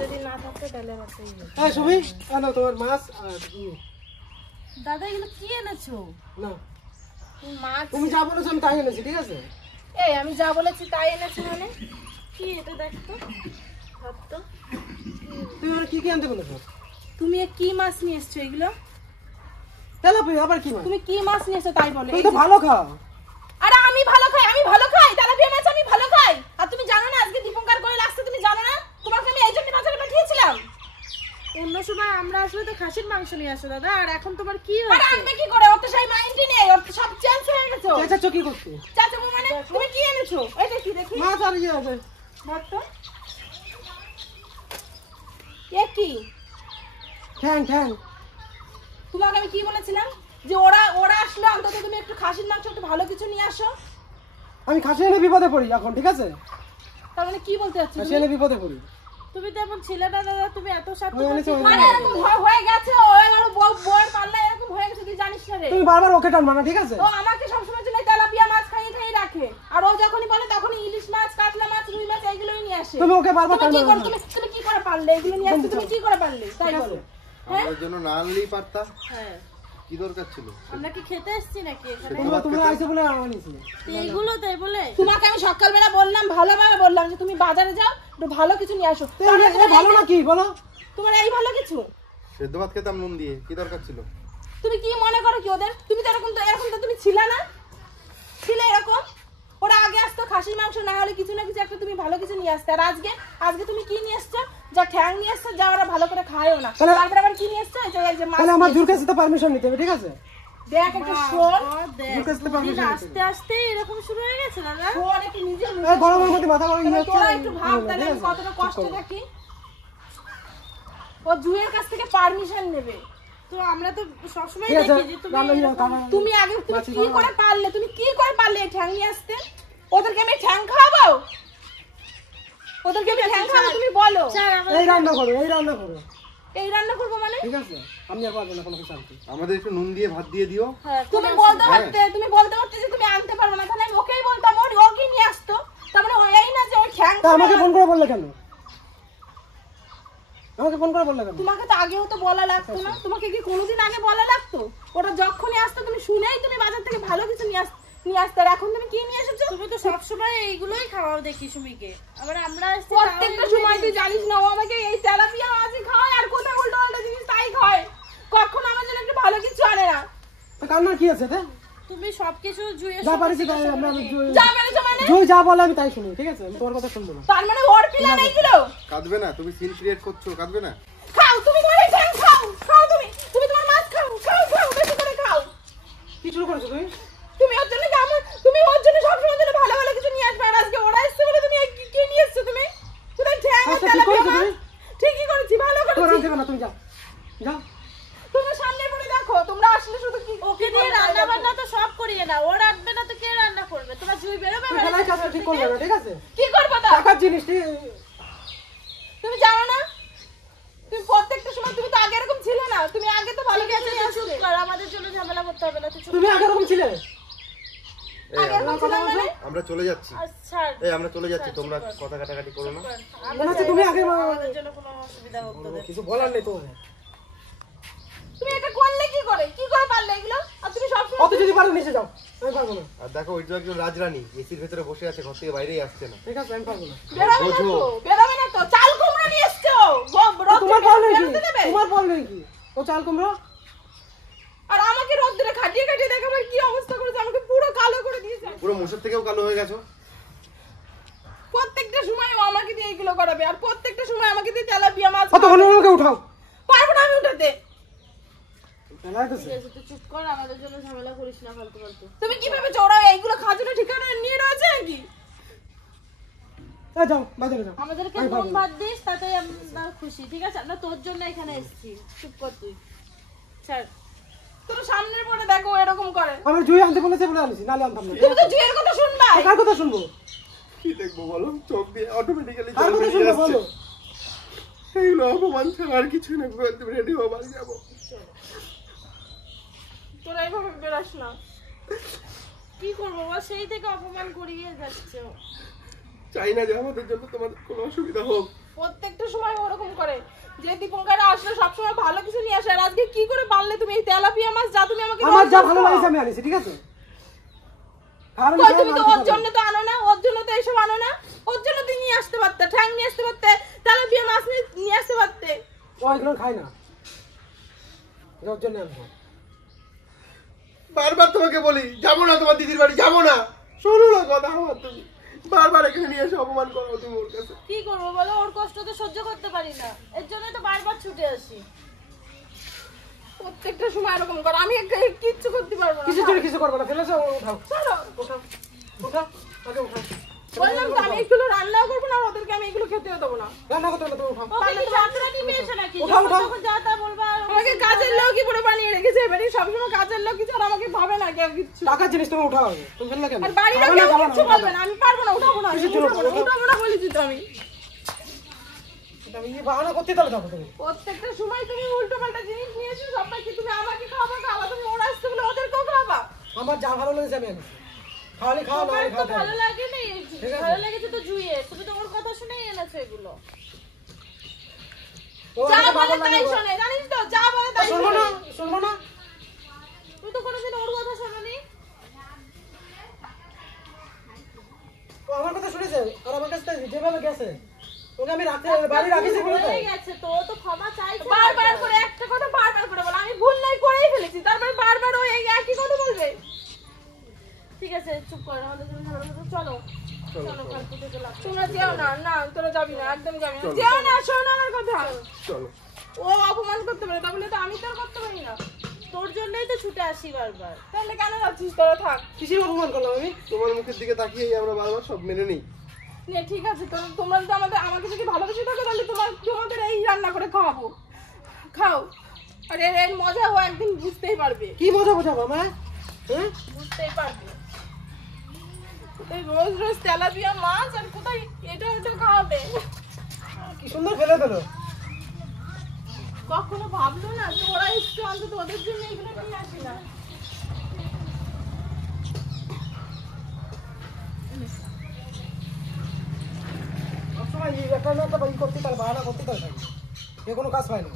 যদি না থাকতো তাহলে হ্যাঁ সুমি আনো তোমার মাছ আর দাদা এগুলো কি এনেছো? না মাছ তুমি যা বলেছো আমি তাই এনেছি ঠিক আছে। এই আমি যা বলেছি তাই এনেছি মানে কি এটা দেখতো ভাবতো তুমি আর কি কি আনতে বলেছো? তুমি কি মাছ নিয়ে এসছো এগুলো? তেলাপিয়া আবার কি মাছ? তুমি কি মাছ নিয়ে এসছো তাই বলে? তুমি তো ভালো খাও। আরে আমি ভালো খাই তেলাপিয়া মাছ আমি ভালো খাই। আর তুমি জানো না আজকে দীপঙ্কর করে আসছে তুমি জানো না? তোমাকে আমি এই জন্য বাজারে পাঠিয়েছিলাম। অন্য সময় আমরা আসলে তো খাসির মাংস নিয়ে আসো দাদা, আর এখন তোমার কি হয়েছে? আরে আনবে কি করে? ওর তো সেই মাইন্ডই নেই, ওর তো সব চেঞ্জ হয়ে গেছে। চাচা কি করছো? চাচা মানে তুমি কি এনেছো? এটা কি দেখি? মাছ আর ইয়ে আছে। দেখ তো। এ কি? ঠ্যাং। তোমাকে আমি কি বলেছিলাম যে ওরা আসলে অন্তত তুমি একটু খাসির মাংস একটু ভালো কিছু নিয়ে আসো। আমি খাসি এনে বিপদে পড়ি এখন ঠিক আছে। তার মানে কি বলতে চাচ্ছ? খাসি এনে বিপদে পড়ি। তুমি তো এমন ছিলে না দাদা, তুমি এত সাথে মানে এরকম হয়ে গেছে। ওই বউয়ের পাল্লা এরকম হয়ে গেছে তুই জানিস না রে। তুমি বারবার ওকে টানবা না ঠিক আছে। ও আমাকে সব সময় জন্য তেলাপিয়া মাছ খাইয়ে রাখে, আর ও যখনই বলে তখনই ইলিশ মাছ, কাতলা মাছ, রুই মাছ এগুলোই নিয়ে আসে। তুমি ওকে বারবার টানবা না। তুমি কি করে পারলে এগুলো নিয়ে আসতে? তুমি কি করে পারলে তাই বলো। আমাদের জন্য না আনলেই পারতা। হ্যাঁ কি দরকার ছিল? আমরা কি খেতে এসেছি নাকি এখানে? তুমি আইছো বলে আনিছি। এইগুলো তাই বলে তোমাকে আমি সকালবেলা বললাম, ভালোভাবে বললাম যে তুমি বাজারে যাও একটু ভালো কিছু নিয়ে আসো। ভালো না কি বলো? তোমার এই ভালো কিছু? সেদ্ধ ভাত খেতাম নুন দিয়ে, কি দরকার ছিল? তুমি কি মনে করো কি ওদের? তুমি তো এরকম তো তুমি ছিলে না, ছিলে এরকম। ওরা আগে আসতো খাসির মাংস না হলে কিছু না কিছু একটা তুমি ভালো কিছু নিয়ে আসতে। আর আজকে তুমি কি নিয়ে আসছো? যা ঠ্যাং নিয়ে আসছো, যা ওরা ভালো করে খায়ও না। তারপরে আবার কি নিয়ে আসছো? এই যে মাছ। তাহলে আমার জোর কাছে তো পারমিশন নিতে হবে ঠিক আছে। দেখ একটা শোন, জোর কাছে তো পারমিশন আস্তে আস্তে এরকম শুরু হয়ে গেছে দাদা। শোন একটু নিজে এই গরমের মধ্যে মাথা গরম হচ্ছে। তোরা একটু ভাব তাহলে আমি কতটা কষ্টে থাকি। ও জুয়ের কাছ থেকে পারমিশন নেবে। তো আমরা তো সবসময় দেখি যে তুমি আগে কি করে পারলে এই ঠ্যাং নিয়ে আসতে? ওদেরকে আমি ঠ্যাং খাওয়াবো? তুমি বলো। এই রান্না করো। এই রান্না করবো মানে? ঠিক আছে আমি আর পারবো না কোনো কিছু আনতে। আমাদের একটু নুন দিয়ে ভাত দিয়ে দিও। তুমি বলতে পারতে যে তুমি আনতে পারবে না, তাহলে আমি ওকেই বলতাম ও কি নিয়ে আসতো। তারপরে এই না যে ওই ঠ্যাং। আমাকে ফোন করে বললে কেন? তোমাকে তো আগেও তো বলা লাগতো না? তোমাকে কি কোনোদিন আগে বলা লাগতো? ওটা যখনই আসতো তুমি শুনেই তুমি বাজার থেকে ভালো কিছু নিয়ে আসতে। আর এখন তুমি কি নিয়ে এসেছো? তুমি তো সবসময় এইগুলোই খাওয়াও দেখি সুমিকে। আবার আমরা প্রত্যেকটা সময় তুই জানিস না ও আমাকে এই তেলাপিয়া মাছই খাওয়ায় আর কোথাও উল্টো জিনিস তাই খায়। কখনো আমার জন্য একটু ভালো কিছু আনে না। কান্নার কি আছে? তুমি সবকিছু যা পারিছি আমরা যা পেরেছো মানে জুই যা বলে আমি তাই শুনি ঠিক আছে। আমি তোমার কথা শুনবো না। তার মানে ওর প্ল্যান এইগুলো? কাঁদবে না? তুমি সিন ক্রিয়েট করছো, কাঁদবে না? খাও তুমি তোমার এই ঠ্যাং খাও তুমি তোমার মাছ খাও বেশি করে খাও। কি শুরু করেছো তুমি ওর জন্য সবসময় জন্য ভালো ভালো কিছু নিয়ে আসবে। আর আজকে ওরা এসছে বলে তুমি কি নিয়ে এসছো? তুমি কোথায় ঠ্যাং আর তেলাপিয়া মাছ? ঠিকই করেছি, ভালো করেছি। তুমি যাও তোমরা সামনে পড়ে দেখো। তোমরা আসলে শুধু কি ওকে দিয়ে রান্না বান্না তো সব করিয়ে না। ও রাখবে না তো কে রান্না করবে? তোমরা জুই বেরোবে ঠিক করবে না ঠিক আছে। কি করবে তা? টাকার জিনিস তুমি জানো না? তুমি প্রত্যেকটা সময় তুমি তো আগে এরকম ছিলে না। তুমি আগে তো ভালো কিছু নিয়ে আসতে। আমাদের জন্য ঝামেলা করতে হবে না। তুমি আগে এরকম ছিলে? আমরা চলে যাচ্ছি। আচ্ছা আমরা চলে যাচ্ছি, তোমরা কথা কাটাকাটি করো না। তুমি আগে আমাদের জন্য কোনো অসুবিধা হতো না। কিছু বলার নেই তো। তুমি এটা করলে কি করে পারলে এগুলো? আর তুমি সব সময় অত যদি পারো নিচে যাও। আমি পারবো না। আর দেখো ওই যে একজন রাজরানী এসির ভিতরে বসে আছে, ঘর থেকে বাইরেই আসছে না। ঠিক আছে আমি পারবো না। বেরোবে না তো। চাল কুমড়ো নিয়ে এসছো। তোমার বল কি? ও চাল কুমড়ো। আর আমাকে রোদ্রে খাটিয়ে দেখো আমার কি অবস্থা করেছে। আমাকে পুরো কালো করে দিয়েছে। পুরো মুখের থেকেও কালো হয়ে গেছো। প্রত্যেকটা সময় ও আমাকে দিয়ে এগুলো করাবে, আর প্রত্যেকটা সময় আমাকে দিয়ে তেলাপিয়া মাছ। তখন আমাকে উঠাও। পারবো না আমি উঠাতে। চুপ কর, আমাদের জন্য ঝামেলা করিস না ফালতু। তুমি কিভাবে ওরা এইগুলো খাজনা ঠিকানা নিয়ে রয়েছে নাকি? যাও বাজারে যাও। আমাদেরকে নুন ভাত দিস তাতে আমরা খুশি ঠিক আছে। আমরা তোর জন্য এখানে এসেছি। চুপ কর তুই। ছাড়। তুমি সামনের পরে দেখো এরকম করে। আমি জুই আনতে বলেছে বলে আনছি, নালে আনতাম না। তুমি তো জুয়ের কথা শুনবা। কার কথা শুনবো? কি দেখবো বলো? চোখ দিয়ে অটোমেটিক্যালি কার কথা শুনবো বলো? এইগুলো অপমান ছাড়া আর কিছুই না। তুমি রেডি হও, বাড়ি যাবো। তোরা এইভাবে বেরাস না। কি করবো বল? সেই থেকে অপমান করিয়ে যাচ্ছে। চাই না যে আমাদের জন্য তোমাদের কোনো অসুবিধা হোক। প্রত্যেকটা সময় ওরকম করে যে দীপঙ্কররা আসলে সবসময় ভালো কিছু নিয়ে আসে, আর আজকে কি করে পারলে তুমি এই তেলাপিয়া মাছ যা তুমি আমাকে আমার যা রোজ ভালো দাও? লাগছে আমি আনিছি, ঠিক আছে? কারণ কই তুমি তো ওর জন্য তো আনো না, ওর জন্য তো এইসব আনো না, ওর জন্য তুমি নিয়ে আসতে পারতে, ঠ্যাং নিয়ে আসতে পারতে, তেলাপিয়া মাছ নিয়ে আসতে পারতে। ও এগুলো খাই না, ওর জন্য আনবো। বারবার তোমাকে বলি যাবো না তোমার দিদির বাড়ি, যাবো না, শোনো না কথা আমার। তুমি বারবার এখানে নিয়ে এসে অপমান করো তুমি ওর কাছে। কি করবো বলো, ওর কষ্ট তো সহ্য করতে পারি না, এর জন্যই তো বারবার ছুটে আসি। প্রত্যেকটা সময় এরকম করো, আমি কিচ্ছু করতে পারবো না। কিছু কিছু করবো না, ফেলেছো উঠাও ছাড়ো। উঠাও উঠাও, আগে উঠাও। বললাম তো আমি এগুলো রান্নাও করবো না, আর ওদেরকে আমি এগুলো খেতেও দেবো না। রান্না করতে হবে, তুমি উঠাও। ওকে কি যাত্রা নিয়েছে নাকি? উঠাও, যখন উঠাও। তখন যা তা বলবা আর আমাকে কাজের লোকই পুরো বানিয়ে রেখেছে, এবারে সবসময় কাজের লোক কিছু, আর আমাকে ভাবে না কেউ কিচ্ছু। টাকার জিনিস তুমি উঠাও আগে, তুমি ফেললে কেন? আর বাড়ির খাবে না, কেউ খাবে না, কিচ্ছু উঠাও। বলবে না, আমি পারবো না, উঠাবো না, কিসের জন্য উঠাবো না বলেছি তো আমি। আমি এই বাহানা করতে তাহলে যাবো তুমি। প্রত্যেকটা সময় তুমি উল্টো পাল্টা জিনিস নিয়েছো, সবটা কি তুমি আমাকে খাওয়াবো, খাওয়া তুমি ওরা আসতে বলে ওদেরকেও খাওয়াবা? আমার যা ভালো লেগেছে আমি আনিছি, খাওয়ালে খাওয়া, না তোমার তো খাওয়া ভালো লাগে না, ঠিক আছে। ভালো লেগেছে তো জুইয়ে, তুমি তোমার কথা শুনেই এনেছো এগুলো। যা বলে তাই শোনে, জানিস তো, যা বলে তাই শুনবো না, শোনে। শুনবো না। তুমি তো কোনোদিন ওর কথা শোনোনি। ও আমার কথা শুনেছে, আর আমার কাছে যেভাবে গেছে ওকে আমি রাখতে বাড়ি রাখিছি বলে তো। হয়ে গেছে তো, ও তো ক্ষমা চাইছে বারবার করে একটা কথা বারবার করে বলো, আমি ভুল নাই করেই ফেলেছি, তারপরে বারবার ওই একই কথা বলবে। ঠিক আছে চুপ করো, আমাদের জন্য ঝগড়া করতে চলো চলো কালকে থেকে লাভ। তোমরা যেও না, না তোরা যাবি না, একদম যাবি না, যেও না, শোনো আমার কথা। চলো ও অপমান করতে পারে, তাহলে তো আমি তো আর করতে পারি না। তোর জন্যই তো ছুটে আসি বারবার। তাহলে কেন যাচ্ছিস তোরা, থাক। কিসের অপমান করলাম আমি? তোমার মুখের দিকে তাকিয়েই আমরা বারবার সব মেনে নিই। নে ঠিক আছে, তোমরা তো আমাকে যদি ভালোবেসে থাকো, তাহলে তোমাদের এই রান্না করে খাওয়াবো, খাও। আর এর মজা ও একদিন বুঝতেই পারবে, কি মজা বোঝাবো আমার? হ্যাঁ, বুঝতেই পারবে। এই রোজ রোজ তেলাপিয়া মাছ আর কোথায় এটা ওটা খাওয়াবে। কি সুন্দর ফেলে দিল। কখনো ভাবলো না যে ওরা একটু অন্তত ওদের জন্য এগুলো নিয়ে আসি না। সবসময় এই একটা না একটা ই করতে তার বাহানা করতে তার এ কোনো কাজ পায় না।